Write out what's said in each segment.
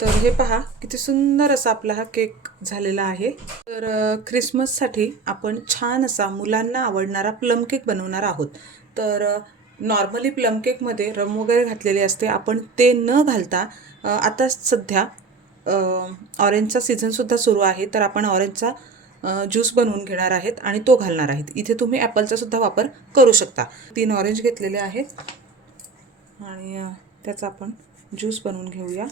तर हे पहा किती सुंदर असा आपला हा केक झालेला आहे. तर ख्रिसमससाठी आपण छान असा मुलांना आवडणारा प्लम केक बनवणार आहोत. तर नॉर्मली प्लम केकमध्ये रम वगैरे घातलेले असते. आपण ते न घालता आता सध्या ऑरेंजचा सीझनसुद्धा सुरू आहे. तर आपण ऑरेंजचा ज्यूस बनवून घेणार आहेत आणि तो घालणार आहेत. इथे तुम्ही ॲपलचा सुद्धा वापर करू शकता. तीन ऑरेंज घेतलेले आहेत. आणि त्याचा आपण ज्यूस बनवून घेऊया.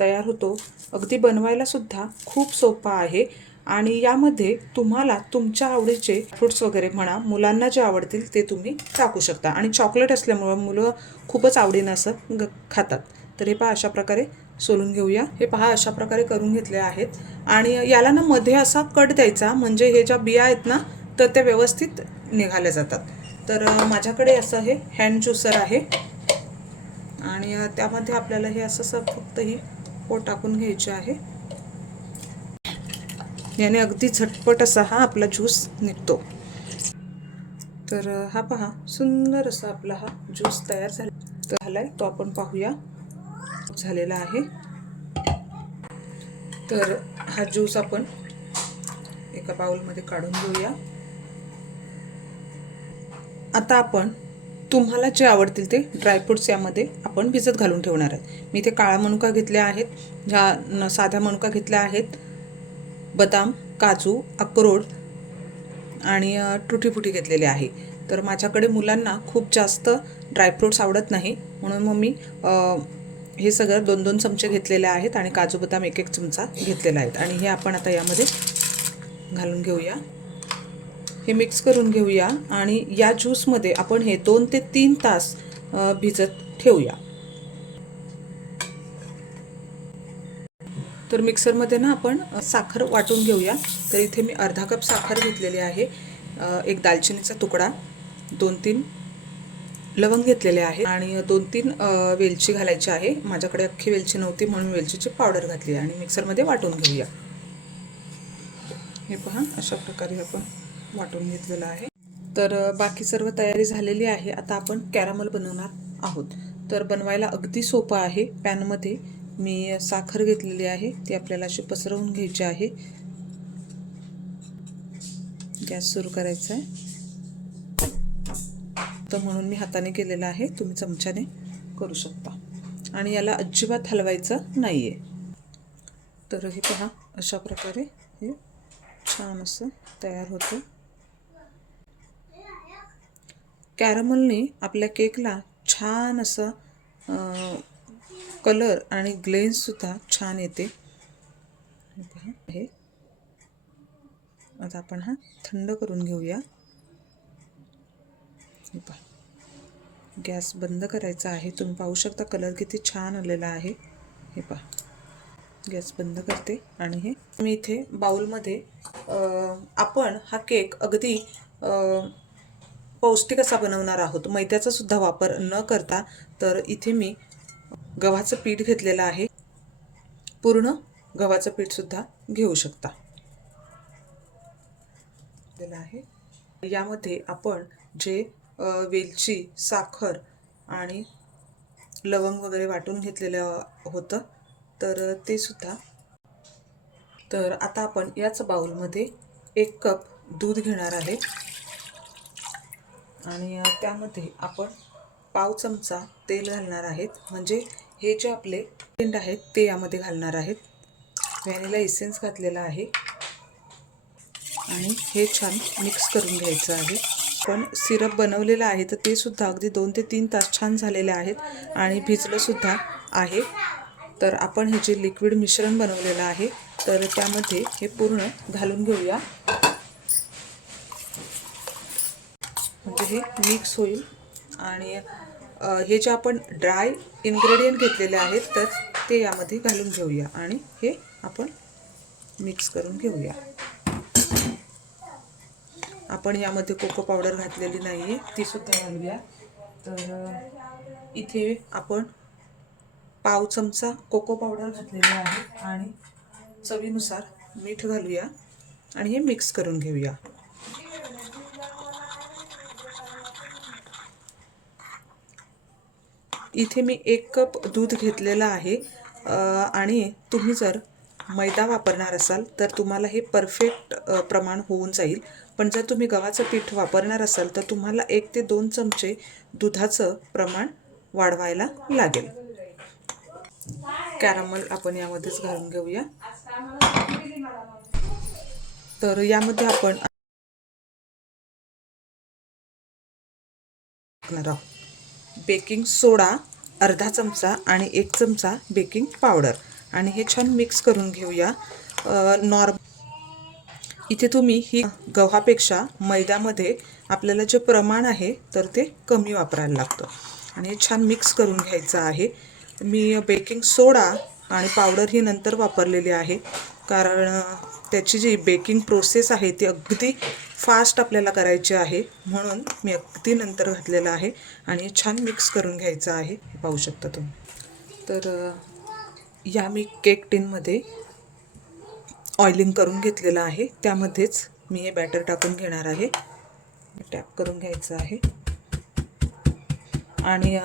तयार होतो. अगदी बनवायला सुद्धा खूप सोपा आहे. आणि यामध्ये तुम्हाला तुमच्या आवडीचे फ्रुट्स वगैरे म्हणा मुलांना जे आवडतील ते तुम्ही टाकू शकता. आणि चॉकलेट असल्यामुळं मुलं खूपच आवडीनं असं ग खातात. तर हे पहा अशा प्रकारे सोलून घेऊया. हे पहा अशा प्रकारे करून घेतले आहेत. आणि याला ना मध्ये असा कट द्यायचा म्हणजे हे ज्या बिया आहेत ना तर त्या व्यवस्थित निघाल्या जातात. तर माझ्याकडे असं हे हँड ज्युसर आहे. आणि त्यामध्ये आपल्याला हे असं स फक्त ही हो टाकून घ्यायचे आहे. याने अगदी झटपट असा हा आपला ज्यूस निघतो. तर हा पहा सुंदर असा आपला हा ज्यूस तयार झाला. झालाय तो आपण पाहूया. झालेला आहे. तर हा ज्यूस आपण एका बाउलमध्ये काढून घेऊया. आता आपण तुम्हाला जे आवडतील ते ड्रायफ्रुट्स यामध्ये आपण भिजत घालून ठेवणार आहेत. मी इथे काळा मनुका घेतल्या आहेत ह्या साध्या मनुका घेतल्या आहेत. बदाम काजू अक्रोड आणि टुटीफुटी घेतलेले आहे. तर माझ्याकडे मुलांना खूप जास्त ड्रायफ्रुट्स आवडत नाही. म्हणून मग मी हे सगळं दोन दोन चमचे घेतलेले आहेत आणि काजू बदाम एक एक चमचा घेतलेला आहेत. आणि हे आपण आता यामध्ये घालून घेऊया. हे मिक्स करून घेऊया आणि या ज्यूसमध्ये आपण हे दोन ते तीन तास भिजत ठेवूया. तर मिक्सरमध्ये ना आपण साखर वाटून घेऊया. तर इथे मी अर्धा कप साखर घेतलेली आहे. एक दालचिनीचा तुकडा दोन तीन लवंग घेतलेले आहे आणि दोन तीन वेलची घालायची आहे. माझ्याकडे अख्खी वेलची नव्हती म्हणून वेलचीची पावडर घातली आणि मिक्सरमध्ये वाटून घेऊया. हे पहा अशा प्रकारे आपण वाटून घेतलेलं आहे. तर बाकी सर्व तयारी झालेली आहे. आता आपण कॅरामल बनवणार आहोत. तर बनवायला अगदी सोपं आहे. पॅनमध्ये मी साखर घेतलेली आहे. ती आपल्याला अशी पसरवून घ्यायची आहे. गॅस सुरू करायचा आहे. तर म्हणून मी हाताने केलेलं आहे. तुम्ही चमच्याने करू शकता. आणि याला अजिबात हलवायचं नाही आहे तर हे पहा अशा प्रकारे हे छान असं तयार होतं. कॅरमलने आपल्या केकला छान असं कलर आणि ग्लेन्ससुद्धा छान येते. हे. आता आपण हा थंड करून घेऊया. हे पहा. गॅस बंद करायचा आहे. तुम्ही पाहू शकता कलर किती छान आलेला आहे. हे पहा. गॅस बंद करते आणि हे. मी इथे बाउलमध्ये आपण हा केक अगदी पौष्टिक असा बनवणार आहोत. मैद्याचा सुद्धा वापर न करता तर इथे मी गव्हाचं पीठ घेतलेलं आहे. पूर्ण गव्हाचं पीठसुद्धा घेऊ शकता. आहे. यामध्ये आपण जे वेलची साखर आणि लवंग वगैरे वाटून घेतलेलं होतं तर ते सुद्धा. तर आता आपण याच बाउलमध्ये एक कप दूध घेणार आहे. आणि त्यामध्ये आपण पाव चमचा तेल घालणार आहेत. म्हणजे हे जे आपले पेंड आहेत ते यामध्ये घालणार आहेत. व्हॅनिला इसेन्स घातलेला आहे. आणि हे छान मिक्स करून घ्यायचं आहे. पण सिरप बनवलेलं आहे तर ते सुद्धा अगदी दोन ते तीन तास छान झालेले आहेत. आणि भिजलंसुद्धा आहे. तर आपण हे जे लिक्विड मिश्रण बनवलेलं आहे तर त्यामध्ये हे पूर्ण घालून घेऊया. म्हणजे हे मिक्स होईल. आणि हे जे आपण ड्राय इन्ग्रेडियंट घेतलेले आहेत तर ते यामध्ये घालून घेऊया आणि हे आपण मिक्स करून घेऊया. आपण यामध्ये कोको पावडर घातलेली नाही आहे ती सुद्धा घालूया. तर इथे आपण पाव चमचा कोको पावडर घातलेला आहे आणि चवीनुसार मीठ घालूया आणि हे मिक्स करून घेऊया. इथे मी एक कप दूध घेतलेलं आहे. आणि तुम्ही जर मैदा वापरणार असाल तर तुम्हाला हे परफेक्ट प्रमाण होऊन जाईल. पण जर तुम्ही गव्हाचं पीठ वापरणार असाल तर तुम्हाला एक ते दोन चमचे दुधाचं प्रमाण वाढवायला लागेल. कॅरामल आपण यामध्येच घालून घेऊया. तर यामध्ये आपण आहोत. बेकिंग सोडा अर्धा चमचा आणि एक चमचा बेकिंग पावडर. आणि हे छान मिक्स करून घेऊया. नॉर्म इथे तुम्ही ही गव्हापेक्षा मैद्यामध्ये आपल्याला जे प्रमाण आहे तर ते कमी वापरायला लागतं. आणि हे छान मिक्स करून घ्यायचं आहे. मी बेकिंग सोडा आणि पावडर ही नंतर वापरलेली आहे. कारण त्याची जी बेकिंग प्रोसेस आहे ती अगदी फास्ट आपल्याला करायची आहे म्हणून मी अगदी नंतर घातलेलं आहे आणि छान मिक्स करून घ्यायचं आहे हे पाहू शकता तुम्ही. तर या मी केक टिनमध्ये ऑइलिंग करून घेतलेलं आहे. त्यामध्येच मी हे बॅटर टाकून घेणार आहे. टॅप करून घ्यायचं आहे. आणि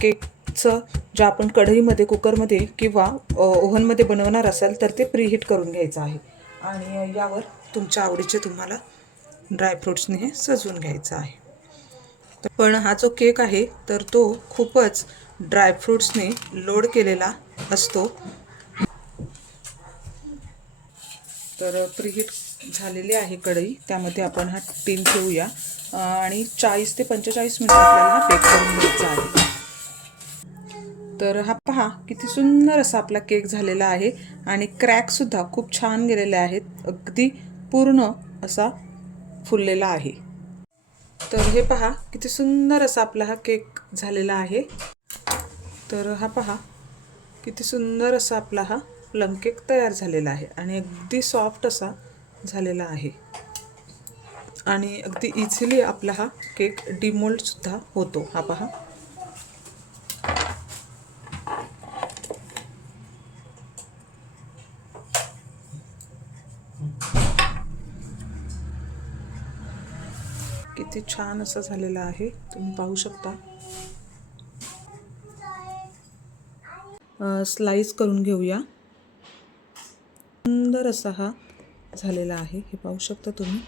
केकचं जे आपण कढईमध्ये कुकरमध्ये किंवा ओव्हनमध्ये बनवणार असाल तर ते प्रीहीट करून घ्यायचं आहे. आणि यावर तुमच्या आवडीचे तुम्हाला ड्रायफ्रूट्सने हे सजवून घ्यायचं आहे. पण हा जो केक आहे तर तो खूपच ड्रायफ्रूट्सने लोड केलेला असतो. तर प्रिहीट झालेली आहे कढई. त्यामध्ये आपण हा टीन ठेवूया. आणि चाळीस ते पंचेचाळीस मिनिट आपल्याला हा बेक करून घ्यायचा आहे. तर हा पहा किती सुंदर असा आपला केक झालेला आहे. आणि क्रॅकसुद्धा खूप छान गेलेले आहेत. अगदी पूर्ण असा फुललेला आहे. तर हे पहा किती सुंदर असा आपला हा केक झालेला आहे. तर हा पहा किती सुंदर असा आपला हा प्लम केक तयार झालेला आहे आणि अगदी सॉफ्ट असा झालेला आहे. आणि अगदी इझिली आपला हा केक डिमोल्डसुद्धा होतो. हा पहा. किती छान असं झालेलं आहे. तुम्ही पाहू शकता. स्लाइस करून घेऊया. सुंदर असा हा झालेला आहे. हे पाहू शकता तुम्ही.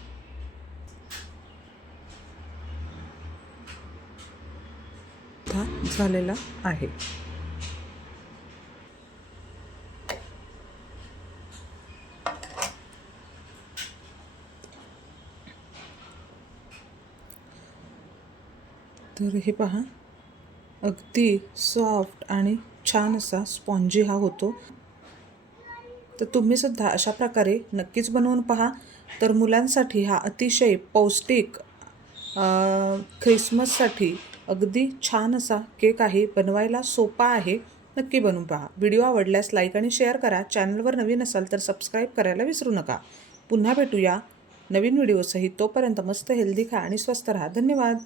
हा झालेला आहे. तर हे पहा. अगदी सॉफ्ट आणि छान असा स्पॉन्जी हा होतो. तर तुम्ही सुद्धा अशा प्रकारे नक्कीच बनवून पहा. तर मुलांसाठी हा अतिशय पौष्टिक ख्रिसमससाठी अगदी छान असा केक आहे. बनवायला सोपा आहे. नक्की बनवून पहा. व्हिडिओ आवडल्यास लाईक आणि शेअर करा. चॅनलवर नवीन असाल तर सबस्क्राईब करायला विसरू नका. पुन्हा भेटूया नवीन व्हिडिओसहित. तोपर्यंत मस्त हेल्दी खा आणि स्वस्त राहा. धन्यवाद.